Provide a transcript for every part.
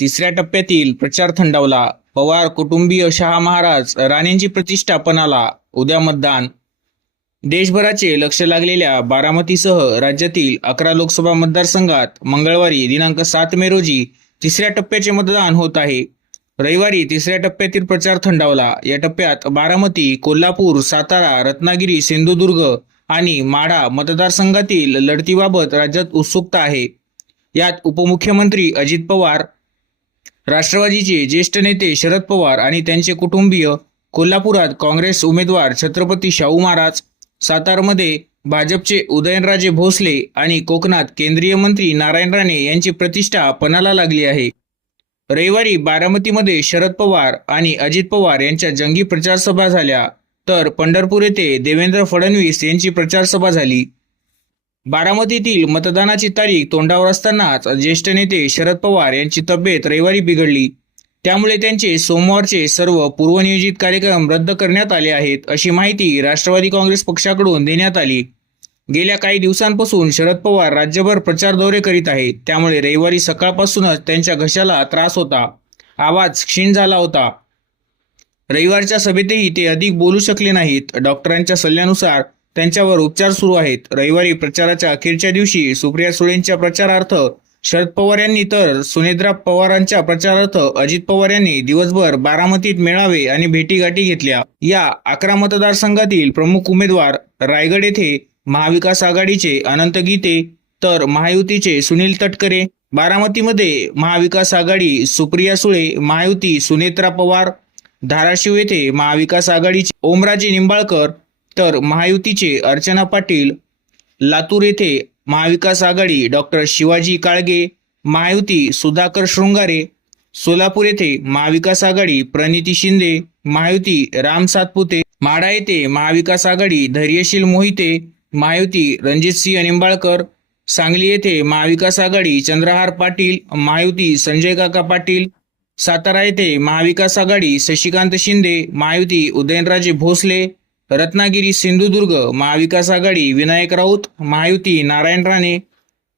तिसऱ्या टप्प्यातील प्रचार थंडावला. पवार कुटुंबीय शहा महाराज राणेंची प्रतिष्ठा पणाला उद्या मतदान. देशभराचे लक्ष लागलेल्या बारामतीसह राज्यातील अकरा लोकसभा मतदारसंघात मंगळवारी दिनांक सात मे रोजी तिसऱ्या टप्प्याचे मतदान होत आहे. रविवारी तिसऱ्या टप्प्यातील प्रचार थंडावला. या टप्प्यात बारामती कोल्हापूर सातारा रत्नागिरी सिंधुदुर्ग आणि माढा मतदारसंघातील लढतीबाबत राज्यात उत्सुकता आहे. यात उपमुख्यमंत्री अजित पवार राष्ट्रवादीचे ज्येष्ठ नेते शरद पवार आणि त्यांचे कुटुंबीय कोल्हापुरात काँग्रेस उमेदवार छत्रपती शाहू महाराज सातारमध्ये भाजपचे उदयनराजे भोसले आणि कोकणात केंद्रीय मंत्री नारायण राणे यांची प्रतिष्ठा पणाला लागली आहे. रविवारी बारामतीमध्ये शरद पवार आणि अजित पवार यांच्या जंगी प्रचारसभा झाल्या तर पंढरपूर येथे देवेंद्र फडणवीस यांची प्रचारसभा झाली. बारामतीतील मतदानाची तारीख तोंडावर असतानाच ज्येष्ठ नेते शरद पवार यांची तब्येत रविवारी बिघडली. त्यामुळे त्यांचे सोमवारचे सर्व पूर्वनियोजित कार्यक्रम रद्द करण्यात आले आहेत अशी माहिती राष्ट्रवादी काँग्रेस पक्षाकडून देण्यात आली. गेल्या काही दिवसांपासून शरद पवार राज्यभर प्रचार दौरे करीत आहेत त्यामुळे रविवारी सकाळपासूनच त्यांच्या घशाला त्रास होता. आवाज क्षीण झाला होता. रविवारच्या सभेतही ते अधिक बोलू शकले नाहीत. डॉक्टरांच्या सल्ल्यानुसार त्यांच्यावर उपचार सुरू आहेत. रविवारी प्रचाराच्या अखेरच्या दिवशी सुप्रिया सुळेंच्या प्रचारार्थ शरद पवार यांनी तर सुनेद्रा पवारांच्या प्रचारार्थ अजित पवार यांनी दिवसभर बारामतीत मेळावे आणि भेटीगाठी घेतल्या. या अकरा मतदारसंघातील प्रमुख उमेदवार रायगड येथे महाविकास आघाडीचे अनंत गीते तर महायुतीचे सुनील तटकरे बारामतीमध्ये महाविकास आघाडी सुप्रिया सुळे महायुती सुनेत्रा पवार धाराशिव येथे महाविकास आघाडीचे ओमराजे निंबाळकर तर महायुतीचे अर्चना पाटील लातूर येथे महाविकास आघाडी डॉक्टर शिवाजी काळगे महायुती सुधाकर शृंगारे सोलापूर येथे महाविकास आघाडी प्रणिती शिंदे महायुती राम सातपुते माडा येथे महाविकास आघाडी धैर्यशील मोहिते महायुती रणजितसिंह निंबाळकर सांगली येथे महाविकास आघाडी चंद्रहार पाटील महायुती संजय काका पाटील सातारा येथे महाविकास आघाडी शशिकांत शिंदे महायुती उदयनराजे भोसले रत्नागिरी सिंधुदुर्ग महाविकास आघाडी विनायक राऊत महायुती नारायण राणे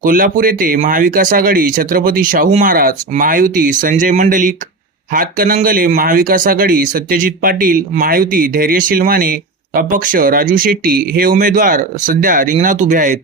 कोल्हापूर येथे महाविकास आघाडी छत्रपती शाहू महाराज महायुती संजय मंडलिक हातकणंगले महाविकास आघाडी सत्यजित पाटील महायुती धैर्यशील माने अपक्ष राजू शेट्टी हे उमेदवार सध्या रिंगणात उभे आहेत.